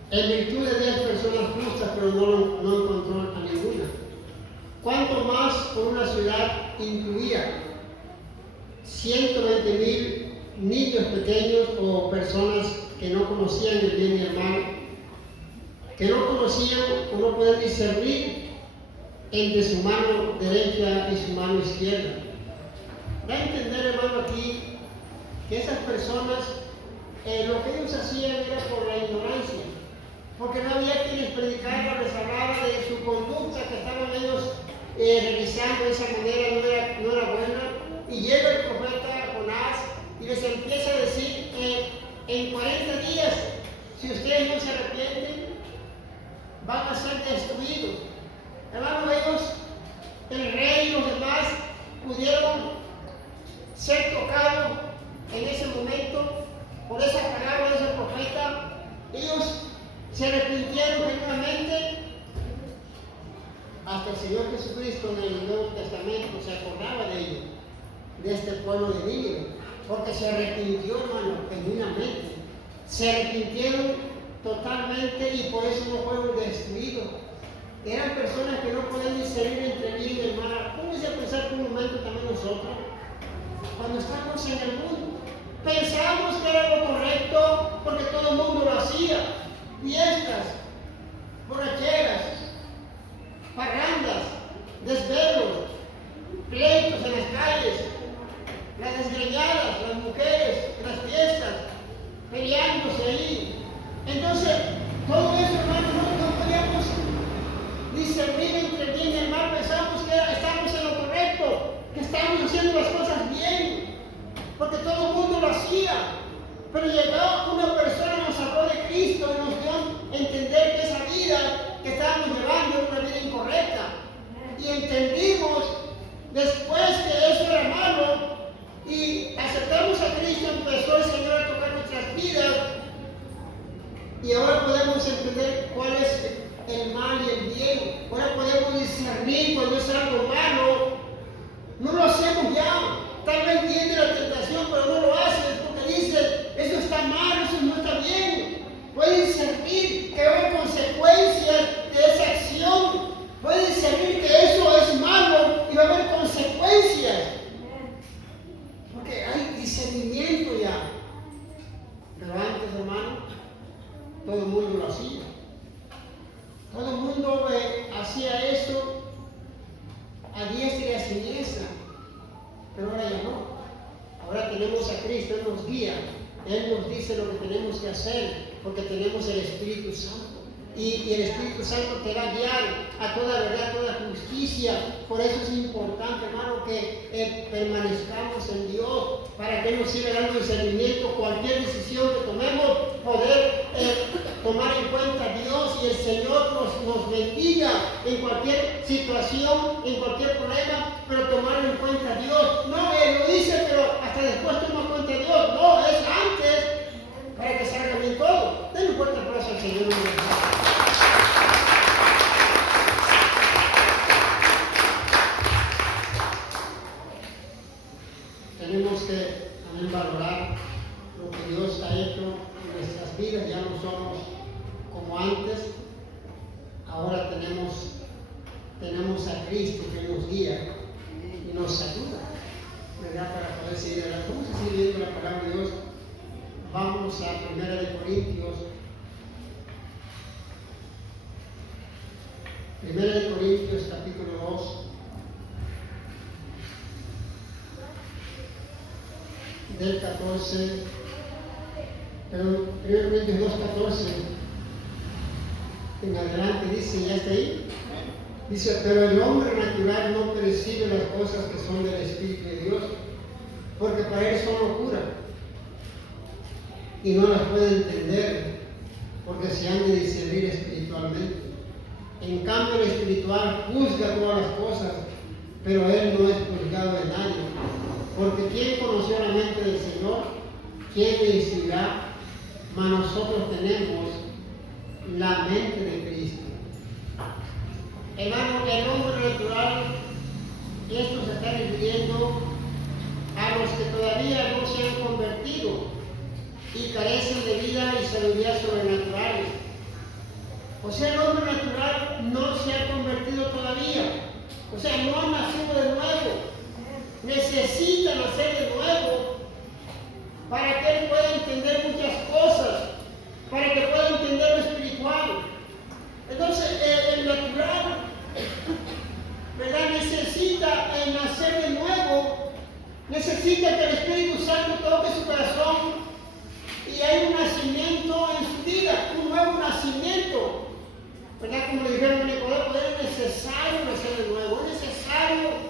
en virtud de 10 personas justas, pero no encontró a ninguna. ¿Cuánto más por una ciudad incluía 120,000 niños pequeños o personas que no conocían el bien y el mal, que no conocían o no podían discernir entre su mano derecha y su mano izquierda? Da a entender, hermano, aquí que esas personas, lo que ellos hacían era por la ignorancia, porque no había quien les predicara, les hablaba de su conducta, que estaban ellos realizando de esa manera, no era buena. Y llega el profeta Jonás y les empieza a decir en 40 días, si ustedes no se arrepienten, van a ser destruidos. Hermano, ellos, el rey y los demás, pudieron ser tocados en ese momento por esa palabra de ese profeta. Ellos se arrepintieron genuinamente. Hasta el Señor Jesucristo en el Nuevo Testamento se acordaba de ellos, de este pueblo de Nínive, porque se arrepintió, hermano, genuinamente. Se arrepintieron totalmente y por eso no fueron destruidos. Eran personas que no podían discernir entre el bien y el mal. Pónganse a pensar por un momento también nosotros, cuando estamos en el mundo. Pensamos que era lo correcto porque todo el mundo lo hacía. Fiestas, borracheras, parrandas, desvelos, Y ahora podemos entender cuál es el mal y el bien. Ahora podemos discernir cuando es algo malo. No lo hacemos ya. Tal vez viene la tentación, pero no lo haces porque dices, eso está mal, eso no está bien. Puede discernir que hay consecuencias de esa acción. Puede discernir que eso es malo y va a haber consecuencias. Porque hay discernimiento ya. Pero antes, hermano, todo el mundo lo hacía. Todo el mundo hacía eso a diestra y a siniestra. Pero ahora ya no. Ahora tenemos a Cristo, Él nos guía. Él nos dice lo que tenemos que hacer, porque tenemos el Espíritu Santo. Y el Espíritu Santo te va a guiar a toda verdad, a toda justicia. Por eso es importante, hermano, que permanezcamos en Dios, para que nos siga dando discernimiento. Cualquier decisión que tomemos, poder tomar en cuenta a Dios, y el Señor nos bendiga en cualquier situación, en cualquier problema, pero tomarlo en cuenta a Dios. No, Él lo dice, pero hasta después toma en cuenta a Dios. No, es antes, para que salga bien todo. Den un fuerte aplauso al Señor. Tenemos que también valorar lo que Dios ha hecho en nuestras vidas. Ya no somos como antes. Ahora tenemos a Cristo que nos guía y nos ayuda, ¿verdad? Para poder seguir adelante. Vamos a seguir viendo la palabra de Dios. Vamos a 1 Corintios. 1 Corintios capítulo 2. Del 14, perdón, 1 Corintios 2, 14, en adelante dice, ¿ya está ahí? Dice, pero el hombre natural no percibe las cosas que son del Espíritu de Dios, porque para él son locura, y no las puede entender, porque se han de discernir espiritualmente. En cambio, el espiritual juzga todas las cosas, pero él no es juzgado de nadie. Porque ¿quién conoció la mente del Señor? ¿Quién le instruirá? Mas nosotros tenemos la mente de Cristo. Hermano, el hombre natural, y esto se está refiriendo a los que todavía no se han convertido y carecen de vida y sabiduría sobrenaturales. O sea, el hombre natural no se ha convertido todavía. O sea, no ha nacido de nuevo. Necesita nacer de nuevo para que él pueda entender muchas cosas, para que pueda entender lo espiritual. Entonces, el natural, ¿verdad? Necesita nacer de nuevo, necesita que el Espíritu Santo toque su corazón y hay un nacimiento en su vida, un nuevo nacimiento, ¿verdad? Como le dijeron a Nicodemo, es necesario nacer de nuevo, es necesario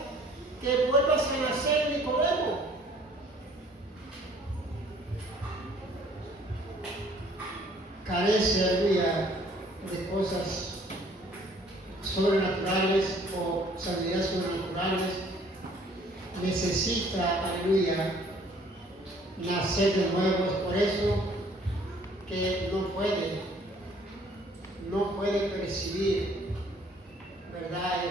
que vuelvas a nacer, Nicodemo. Carece, aleluya, de cosas sobrenaturales o sabidurías sobrenaturales. Necesita, aleluya, nacer de nuevo. Es por eso que no puede percibir, ¿verdad?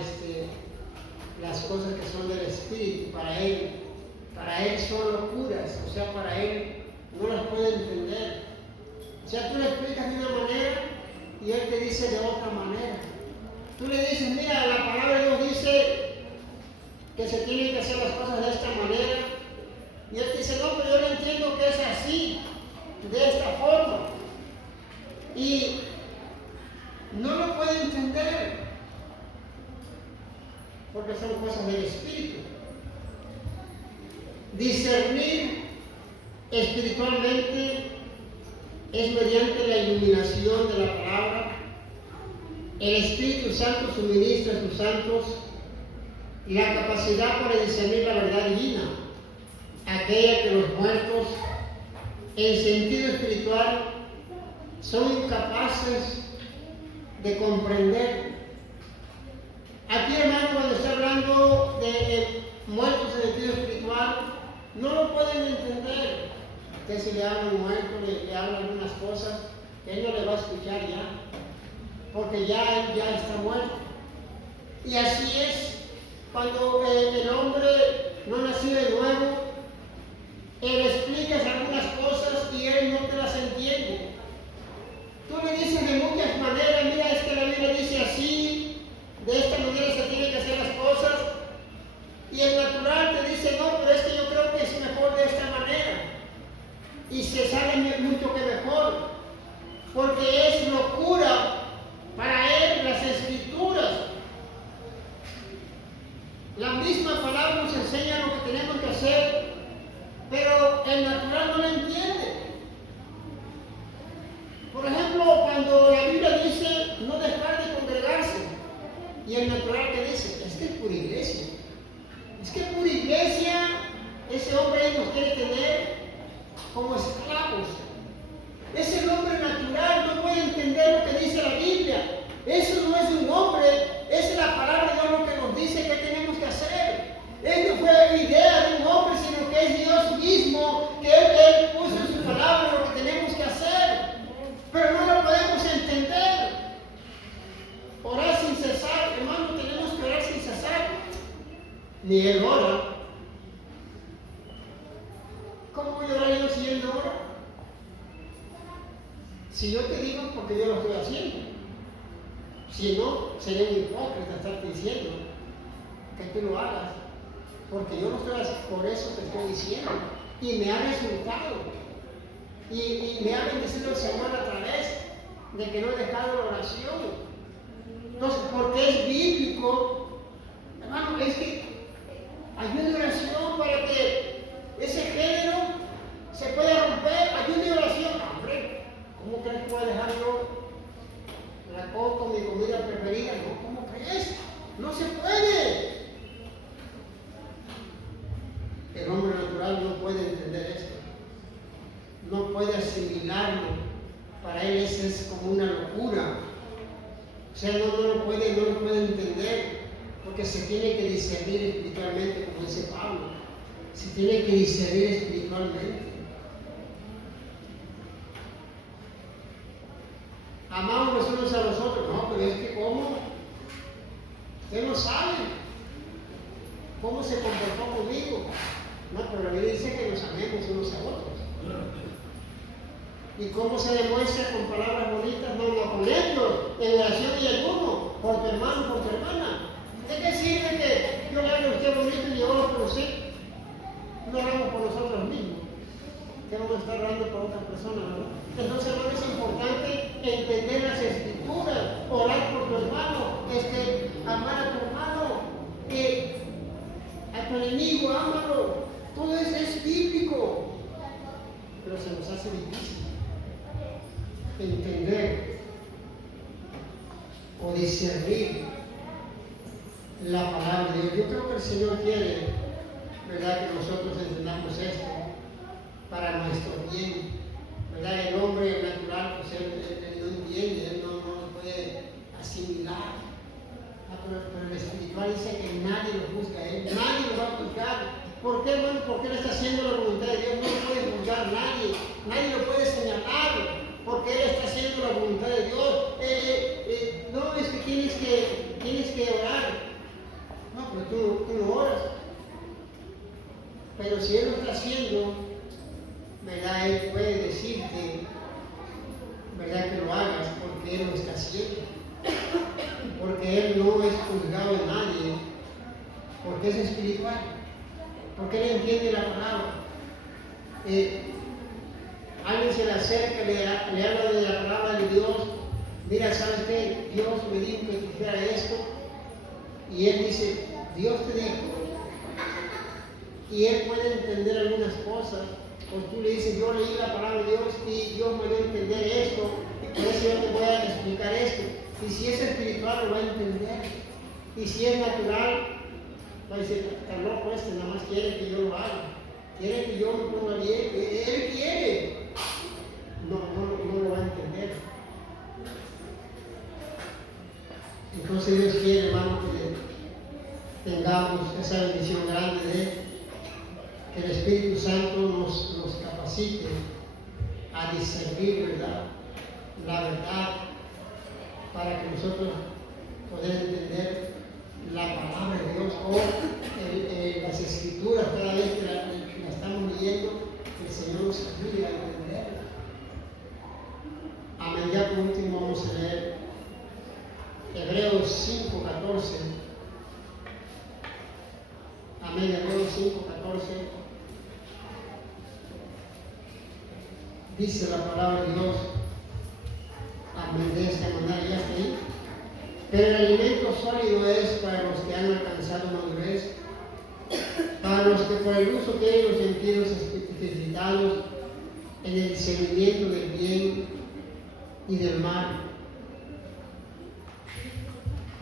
Las cosas que son del Espíritu. Para él son locuras. O sea, para él no las puede entender. O sea, tú le explicas de una manera y él te dice de otra manera. Tú le dices, mira, la palabra de Dios dice que se tienen que hacer las cosas de esta manera, y él te dice, no, pero yo no entiendo que es así, de esta forma, y no lo puede entender porque son cosas del Espíritu. Discernir espiritualmente es mediante la iluminación de la palabra. El Espíritu Santo suministra a sus santos la capacidad para discernir la verdad divina, aquella que los muertos, en sentido espiritual, son incapaces de comprender. Aquí, hermano, cuando está hablando de muertos en sentido espiritual, no lo pueden entender. Usted, si le habla a un muerto, le habla algunas cosas, Él no le va a escuchar ya, porque ya está muerto. Y así es, cuando el hombre no nació de nuevo, le explicas algunas cosas y él no te las entiende. Tú le dices de muchas maneras, mira, es que la Biblia dice así, de esta manera se tienen que hacer las cosas, y el natural te dice, no, pero es que yo creo que es mejor de esta manera, y se sabe mucho que mejor, porque es locura para él las escrituras. La misma palabra nos enseña lo que tenemos que hacer, pero el natural no lo entiende. Por ejemplo, cuando la Biblia dice no dejar de congregarse, y el natural que dice, es que es pura iglesia. Es que pura iglesia, ese hombre ahí nos quiere tener como esclavos. Ese hombre natural no puede entender lo que dice la Biblia. Eso no es un hombre, esa es la palabra de Dios lo que nos dice que tenemos que hacer. Esto fue idea de un hombre, sino que es Dios mismo, que Él puso en su palabra lo que tenemos que hacer. Pero no lo podemos entender. Orar sin cesar, hermano, tenemos que orar sin cesar. Ni Él ora. ¿Cómo voy a orar yo si Él no ora? Si yo te digo porque yo lo estoy haciendo. Si no, sería un hipócrita estarte diciendo que tú lo hagas. Porque yo lo estoy haciendo, por eso te estoy diciendo. Y me ha resultado. Y me ha bendecido el Señor a través de que no he dejado la oración. Entonces, porque es bíblico, hermano, es que ayude de oración para que ese género se pueda romper. Ayude de oración. Hombre, ¿cómo crees que voy a dejar yo la coca, mi comida preferida? No, ¿cómo crees? No se puede. El hombre natural no puede entender esto. No puede asimilarlo. Para él eso es como una locura. O sea, no lo puede entender, porque se tiene que discernir espiritualmente, como dice Pablo. Se tiene que discernir espiritualmente. Amamos los unos a los otros. No, pero es que ¿cómo? Usted no sabe cómo se comportó conmigo. No, pero la Biblia dice que nos amemos unos a otros. ¿Y cómo se demuestra? Con palabras bonitas, no con hechos, en oración y ayuno, por tu hermano, por tu hermana. ¿De qué sirve que yo le hable a usted bonito y yo oro por usted? No oramos por nosotros mismos. Que vamos a estar orando por otras personas, ¿verdad? Entonces, hermano, es importante entender las escrituras, orar por tu hermano, amar a tu hermano, a tu enemigo, ámalo. Todo eso es bíblico, pero se nos hace difícil entender o discernir la palabra de Dios. Yo creo que el Señor quiere, ¿verdad?, que nosotros entendamos esto para nuestro bien, ¿verdad? El hombre natural, pues él no entiende, él no lo puede asimilar. Pero el espiritual dice que nadie lo juzga a él, nadie lo va a juzgar. ¿Por qué, hermano? Porque él está haciendo la voluntad de Dios. No lo puede juzgar nadie, nadie lo puede señalar, porque él está haciendo la voluntad de Dios. No, es que tienes que orar. No, pero tú no oras. Pero si él lo está haciendo, ¿verdad? Él puede decirte, ¿verdad?, que lo hagas, porque él lo está haciendo. Porque él no es juzgado de nadie, porque es espiritual. Porque él entiende la palabra. Alguien se le acerca, le habla de la palabra de Dios. Mira, ¿sabes qué? Dios me dijo que hiciera esto. Y él dice, Dios te dijo. Y él puede entender algunas cosas. O tú le dices, yo leí la palabra de Dios y Dios me dio a entender esto. Y por eso yo te voy a explicar esto. Y si es espiritual, lo va a entender. Y si es natural, va a decir, está loco nada más quiere que yo lo haga. Quiere que yo me ponga bien. Él quiere. No lo va a entender. Entonces Dios quiere, hermano, que tengamos esa bendición grande de que el Espíritu Santo nos capacite a discernir, ¿verdad?, la verdad, para que nosotros podamos entender la palabra de Dios o las escrituras cada vez que la estamos leyendo, que el Señor nos ayude a entenderla. Amén. Ya por último vamos a leer Hebreos 5:14. Amén. Hebreos 5:14. Dice la palabra de Dios. Amén. De esta manera, ya está ahí. Pero el alimento sólido es para los que han alcanzado madurez, para los que por el uso tienen los sentidos ejercitados en el discernimiento del bien y del mal.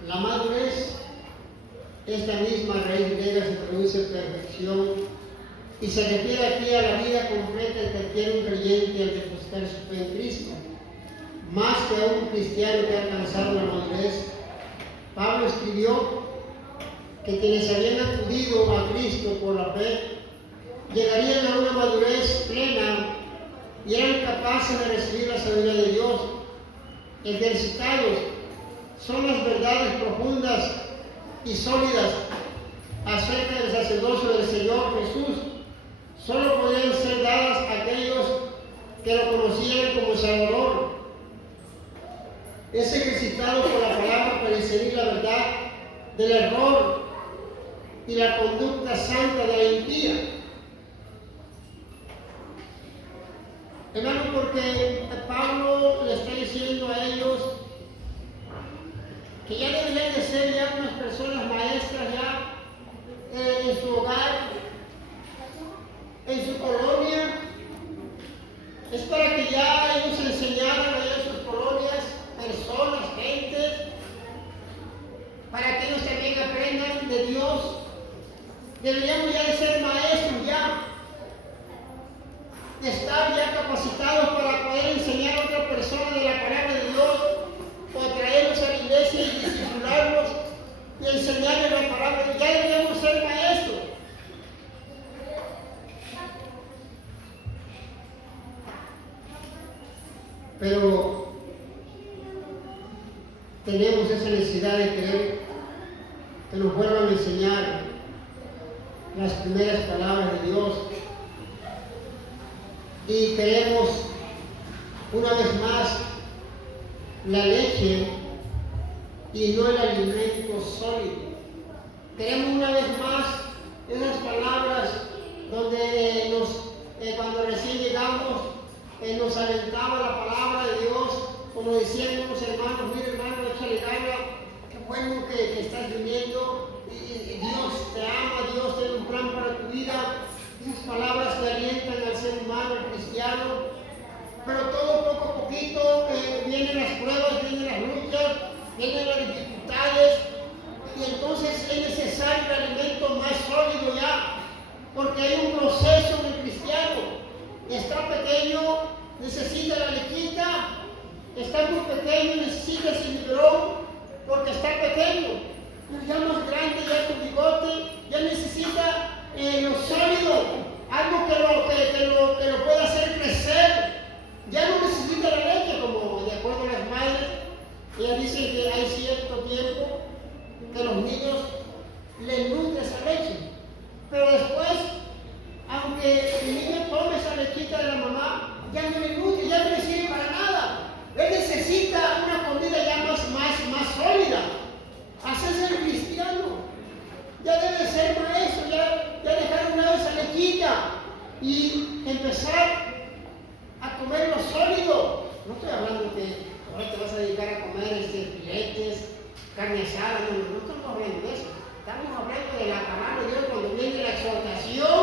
La madurez, esta misma raíz griega, se traduce en perfección y se refiere aquí a la vida completa que tiene un creyente al depositar su fe en Cristo. Más que a un cristiano que ha alcanzado la madurez, Pablo escribió que quienes habían acudido a Cristo por la fe llegarían a una madurez plena y eran capaces de recibir la sabiduría de Dios. Ejercitados son las verdades profundas y sólidas acerca del sacerdocio del Señor Jesús. Solo podían ser dadas a aquellos que lo conocieran como Salvador. Es ejercitado por la palabra para discernir la verdad del error y la conducta santa de la impía. Hermano, porque Pablo le está diciendo a ellos que ya deberían de ser ya unas personas maestras ya en su hogar, en su colonia. Es para que ya ellos enseñaran allá en sus colonias personas, gentes, para que ellos también aprendan de Dios. Deberíamos ya de ser maestros ya, de estar ya capacitados para poder enseñar a otra persona de la palabra de Dios, o traerlos a la iglesia y discipularlos y enseñarles la palabra de Dios. Ya deberíamos ser maestros. Pero tenemos esa necesidad de querer que nos vuelvan a enseñar las primeras palabras de Dios. Y queremos una vez más la leche y no el alimento sólido. Queremos una vez más esas palabras donde cuando recién llegamos nos alentaba la palabra de Dios, como decían unos hermanos: mira hermano, échale gana, qué bueno que estás viviendo, y Dios te ama, Dios tiene un plan para tu vida. Esas palabras que alientan al ser humano, al cristiano. Pero todo poco a poquito vienen las pruebas, vienen las luchas, vienen las dificultades, y entonces es necesario el alimento más sólido ya, porque hay un proceso en el cristiano. Está pequeño, necesita la lechita; está muy pequeño, necesita el cinturón, porque está pequeño. Pero ya más grande, ya tu bigote, ya necesita lo sólido, algo que lo pueda hacer crecer. Ya no necesita la leche, como de acuerdo a las madres. Ellas dicen que hay cierto tiempo que los niños les nutre esa leche, pero después, aunque el niño tome esa lechita de la mamá, ya no le nutre, ya no le sirve para nada. Él necesita una comida ya más sólida. Así es el cristiano. Ya debe ser maestro, ya dejar una vez esa lechita y empezar a comer lo sólido. No estoy hablando que ahora te vas a dedicar a comer filetes, carne asada, no estamos hablando de eso. Estamos hablando de la palabra de Dios cuando viene la exhortación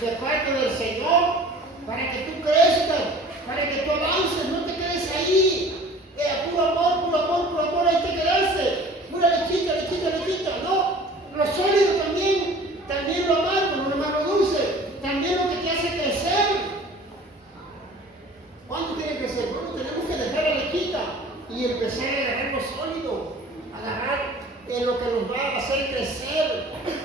de parte del Señor, para que tú crezcas, para que tú avances, no te quedes ahí. Puro amor, ahí te quedaste. Pura lechita, no. Lo sólido también lo amargo, no nomás lo dulce, también lo que te hace crecer. ¿Cuánto tiene que crecer? Bueno, tenemos que dejar la lechita y empezar a agarrar lo sólido, agarrar lo que nos va a hacer crecer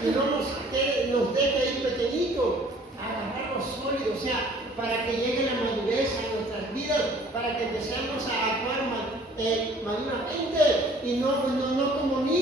y no nos deje ahí pequeñitos, agarrar lo sólido, o sea, para que llegue la madurez a nuestras vidas. vidas para que empecemos a actuar maduramente y no como niños.